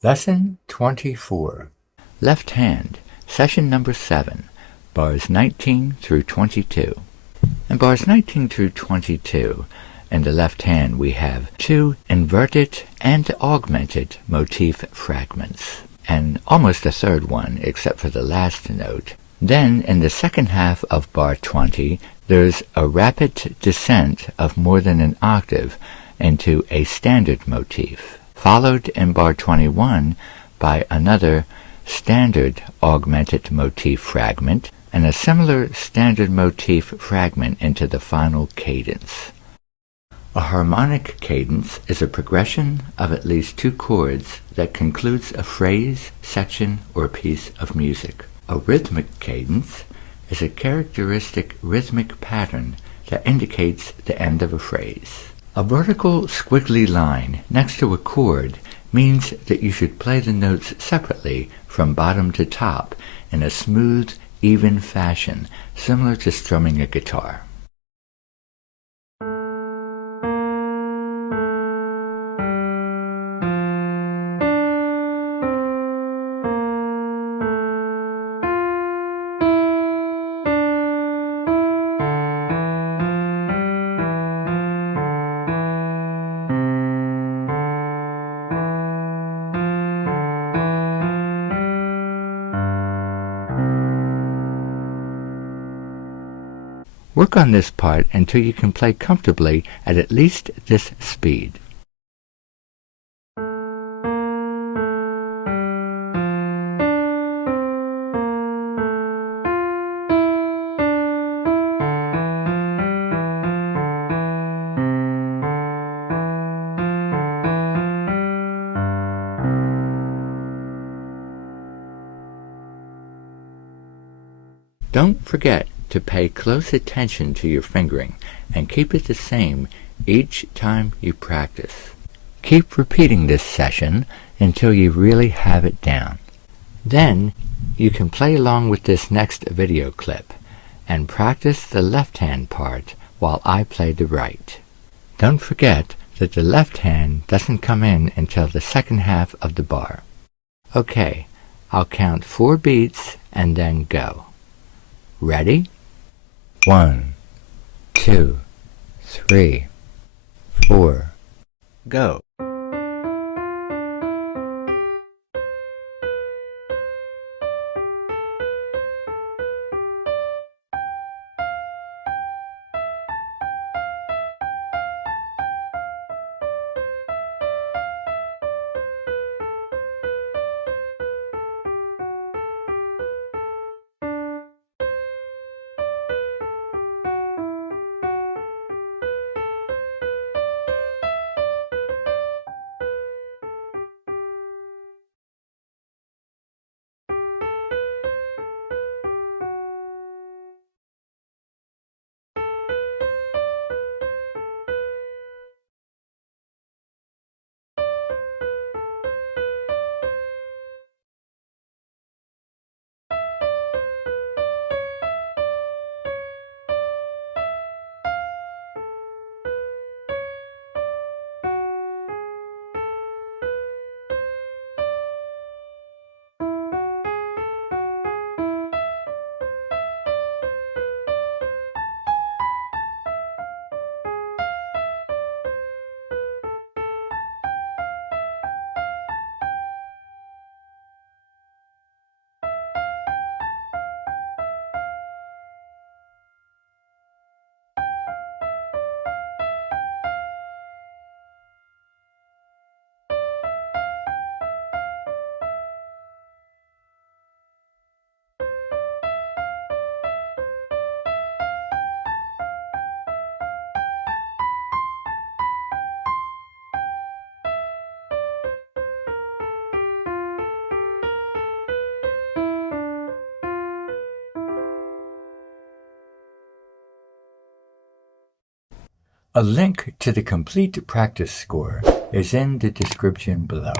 Lesson 24. Left hand, session number 7, bars 19 through 22. In bars 19 through 22, in the left hand we have 2 inverted and augmented motif fragments, and almost a third one except for the last note. Then in the second half of bar 20, there's a rapid descent of more than an octave into a standard motif, followed in bar 21 by another standard augmented motif fragment and a similar standard motif fragment into the final cadence. A harmonic cadence is a progression of at least 2 chords that concludes a phrase, section, or piece of music. A rhythmic cadence is a characteristic rhythmic pattern that indicates the end of a phrase. A vertical squiggly line next to a chord means that you should play the notes separately from bottom to top in a smooth, even fashion, similar to strumming a guitar. Work on this part until you can play comfortably at least this speed. Don't forget to pay close attention to your fingering and keep it the same each time you practice. Keep repeating this session until you really have it down. Then you can play along with this next video clip and practice the left hand part while I play the right. Don't forget that the left hand doesn't come in until the second half of the bar. Okay, I'll count 4 beats and then go. Ready? 1, 2, 3, 4, go. A link to the complete practice score is in the description below.